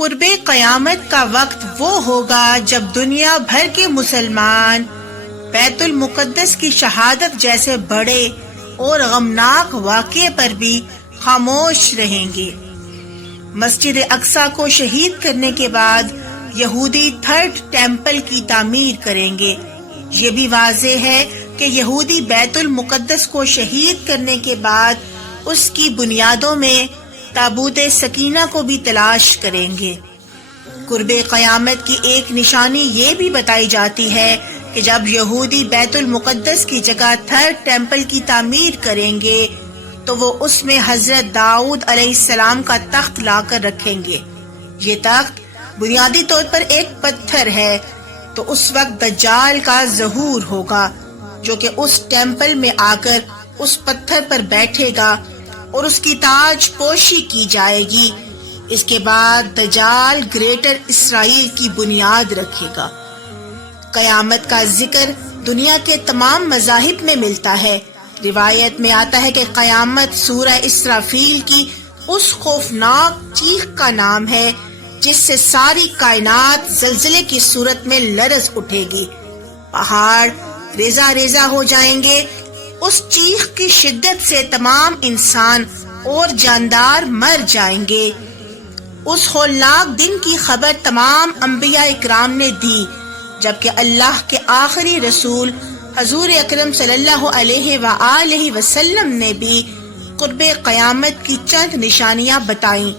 قرب قیامت کا وقت وہ ہوگا جب دنیا بھر کے مسلمان بیت المقدس کی شہادت جیسے بڑے اور غمناک واقعے پر بھی خاموش رہیں گے۔ مسجد اقصی کو شہید کرنے کے بعد یہودی تھرڈ ٹیمپل کی تعمیر کریں گے۔ یہ بھی واضح ہے کہ یہودی بیت المقدس کو شہید کرنے کے بعد اس کی بنیادوں میں تابوت سکینہ کو بھی تلاش کریں گے۔ قرب قیامت کی ایک نشانی یہ بھی بتائی جاتی ہے کہ جب یہودی بیت المقدس کی جگہ تھرڈ ٹیمپل کی تعمیر کریں گے تو وہ اس میں حضرت داؤد علیہ السلام کا تخت لا کر رکھیں گے۔ یہ تخت بنیادی طور پر ایک پتھر ہے، تو اس وقت دجال کا ظہور ہوگا جو کہ اس ٹیمپل میں آ کر اس پتھر پر بیٹھے گا اور اس کی تاج پوشی کی جائے گی۔ اس کے بعد دجال گریٹر اسرائیل کی بنیاد رکھے گا۔ قیامت کا ذکر دنیا کے تمام مذاہب میں ملتا ہے۔ روایت میں آتا ہے کہ قیامت سورہ اسرافیل کی اس خوفناک چیخ کا نام ہے جس سے ساری کائنات زلزلے کی صورت میں لرز اٹھے گی، پہاڑ ریزہ ریزہ ہو جائیں گے۔ اس چیخ کی شدت سے تمام انسان اور جاندار مر جائیں گے۔ اس ہولناک دن کی خبر تمام انبیاء اکرام نے دی، جبکہ اللہ کے آخری رسول حضور اکرم صلی اللہ علیہ وآلہ وسلم نے بھی قرب قیامت کی چند نشانیاں بتائیں،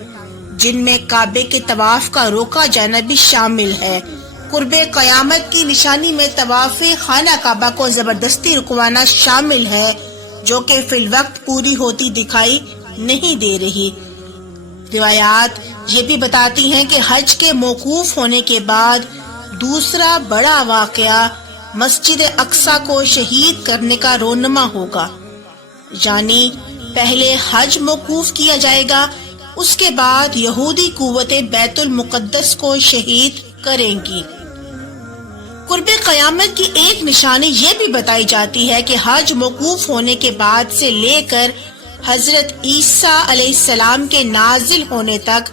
جن میں کعبے کے طواف کا روکا جانا بھی شامل ہے۔ قرب قیامت کی نشانی میں طواف خانہ کعبہ کو زبردستی رکوانا شامل ہے، جو کہ فی الوقت پوری ہوتی دکھائی نہیں دے رہی۔ روایات یہ بھی بتاتی ہیں کہ حج کے موقوف ہونے کے بعد دوسرا بڑا واقعہ مسجد اقصی کو شہید کرنے کا رونما ہوگا، یعنی پہلے حج موقوف کیا جائے گا، اس کے بعد یہودی قوتیں بیت المقدس کو شہید کریں گی۔ قرب قیامت کی ایک نشانی یہ بھی بتائی جاتی ہے کہ حج موقوف ہونے کے بعد سے لے کر حضرت عیسیٰ علیہ السلام کے نازل ہونے تک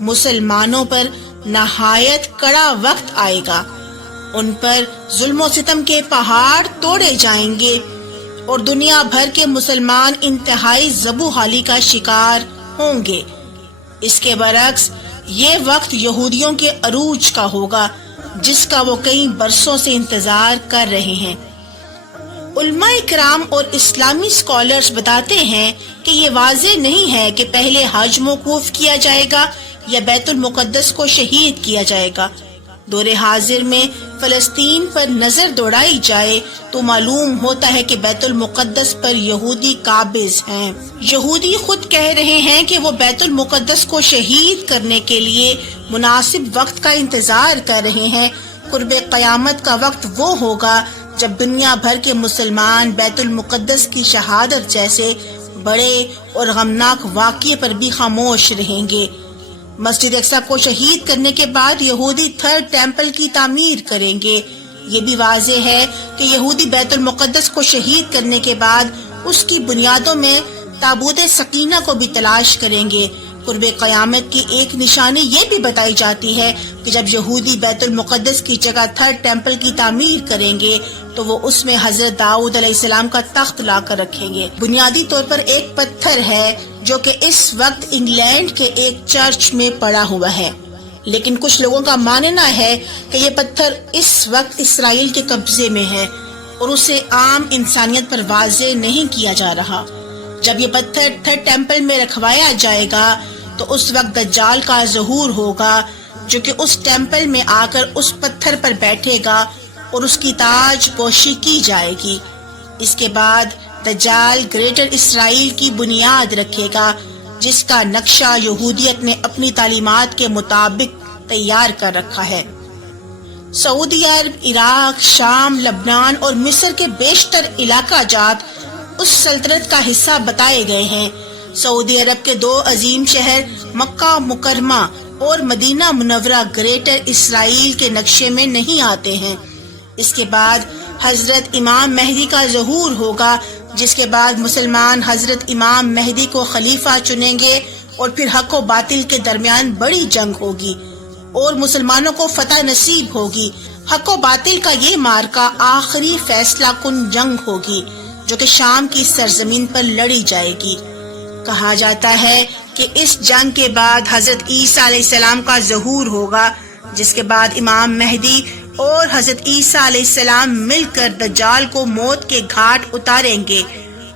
مسلمانوں پر نہایت کڑا وقت آئے گا۔ ان پر ظلم و ستم کے پہاڑ توڑے جائیں گے اور دنیا بھر کے مسلمان انتہائی ذبح حالی کا شکار ہوں گے۔ اس کے برعکس یہ وقت یہودیوں کے عروج کا ہوگا، جس کا وہ کئی برسوں سے انتظار کر رہے ہیں۔ علماء اکرام اور اسلامی اسکالرز بتاتے ہیں کہ یہ واضح نہیں ہے کہ پہلے حج موقوف کیا جائے گا یا بیت المقدس کو شہید کیا جائے گا۔ دور حاضر میں فلسطین پر نظر دوڑائی جائے تو معلوم ہوتا ہے کہ بیت المقدس پر یہودی قابض ہیں۔ یہودی خود کہہ رہے ہیں کہ وہ بیت المقدس کو شہید کرنے کے لیے مناسب وقت کا انتظار کر رہے ہیں۔ قرب قیامت کا وقت وہ ہوگا جب دنیا بھر کے مسلمان بیت المقدس کی شہادت جیسے بڑے اور غمناک واقعے پر بھی خاموش رہیں گے۔ مسجد اقصی کو شہید کرنے کے بعد یہودی تھرڈ ٹیمپل کی تعمیر کریں گے۔ یہ بھی واضح ہے کہ یہودی بیت المقدس کو شہید کرنے کے بعد اس کی بنیادوں میں تابوت سکینہ کو بھی تلاش کریں گے۔ قرب قیامت کی ایک نشانی یہ بھی بتائی جاتی ہے کہ جب یہودی بیت المقدس کی جگہ تھرڈ ٹیمپل کی تعمیر کریں گے تو وہ اس میں حضرت داؤد علیہ السلام کا تخت لا کر رکھیں گے۔ بنیادی طور پر ایک پتھر ہے جو کہ اس وقت انگلینڈ کے ایک چرچ میں پڑا ہوا ہے، لیکن کچھ لوگوں کا ماننا ہے کہ یہ پتھر اس وقت اسرائیل کے قبضے میں ہے اور اسے عام انسانیت پر واضح نہیں کیا جا رہا۔ جب یہ پتھر تھرڈ ٹیمپل میں رکھوایا جائے گا تو اس وقت دجال کا ظہور ہوگا، جو کہ اس ٹیمپل میں آ کر اس پتھر پر بیٹھے گا اور اس کی تاج پوشی کی جائے گی۔ اس کے بعد دجال گریٹر اسرائیل کی بنیاد رکھے گا، جس کا نقشہ یہودیت نے اپنی تعلیمات کے مطابق تیار کر رکھا ہے۔ سعودی عرب، عراق، شام، لبنان اور مصر کے بیشتر علاقہ جات اس سلطنت کا حصہ بتائے گئے ہیں۔ سعودی عرب کے دو عظیم شہر مکہ مکرمہ اور مدینہ منورہ گریٹر اسرائیل کے نقشے میں نہیں آتے ہیں۔ اس کے بعد حضرت امام مہدی کا ظہور ہوگا، جس کے بعد مسلمان حضرت امام مہدی کو خلیفہ چنیں گے اور پھر حق و باطل کے درمیان بڑی جنگ ہوگی اور مسلمانوں کو فتح نصیب ہوگی۔ حق و باطل کا یہ مارکا آخری فیصلہ کن جنگ ہوگی جو کہ شام کی سرزمین پر لڑی جائے گی۔ کہا جاتا ہے کہ اس جنگ کے بعد حضرت عیسیٰ علیہ السلام کا ظہور ہوگا، جس کے بعد امام مہدی اور حضرت عیسیٰ علیہ السلام مل کر دجال کو موت کے گھاٹ اتاریں گے۔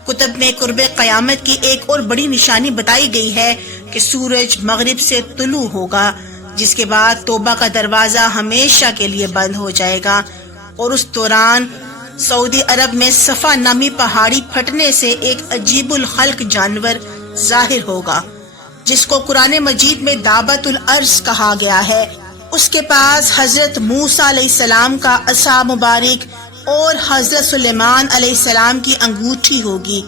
کتب میں قرب قیامت کی ایک اور بڑی نشانی بتائی گئی ہے کہ سورج مغرب سے طلوع ہوگا، جس کے بعد توبہ کا دروازہ ہمیشہ کے لیے بند ہو جائے گا، اور اس دوران سعودی عرب میں صفا نامی پہاڑی پھٹنے سے ایک عجیب الخلق جانور ظاہر ہوگا، جس کو قرآن مجید میں دابت الارض کہا گیا ہے۔ اس کے پاس حضرت موسیٰ علیہ السلام کا عصا مبارک اور حضرت سلیمان علیہ السلام کی انگوٹھی ہوگی۔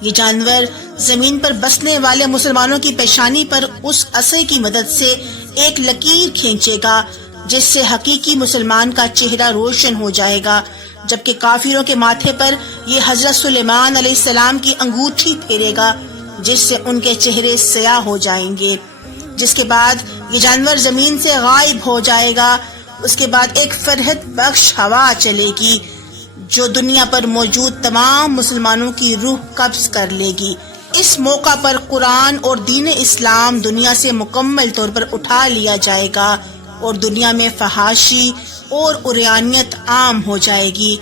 یہ جانور زمین پر بسنے والے مسلمانوں کی پیشانی پر اس عصا کی مدد سے ایک لکیر کھینچے گا، جس سے حقیقی مسلمان کا چہرہ روشن ہو جائے گا، جبکہ کافروں کے ماتھے پر یہ حضرت سلیمان علیہ السلام کی انگوٹھی پھیرے گا، جس سے ان کے چہرے سیاہ ہو جائیں گے۔ جس کے بعد یہ جانور زمین سے غائب ہو جائے گا۔ اس کے بعد ایک فرحت بخش ہوا چلے گی جو دنیا پر موجود تمام مسلمانوں کی روح قبض کر لے گی۔ اس موقع پر قرآن اور دین اسلام دنیا سے مکمل طور پر اٹھا لیا جائے گا اور دنیا میں فحاشی اور عریانیت عام ہو جائے گی۔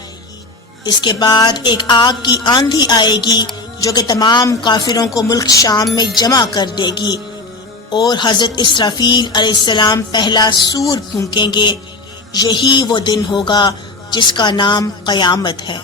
اس کے بعد ایک آگ کی آندھی آئے گی جو کہ تمام کافروں کو ملک شام میں جمع کر دے گی، اور حضرت اسرافیل علیہ السلام پہلا سور پھونکیں گے۔ یہی وہ دن ہوگا جس کا نام قیامت ہے۔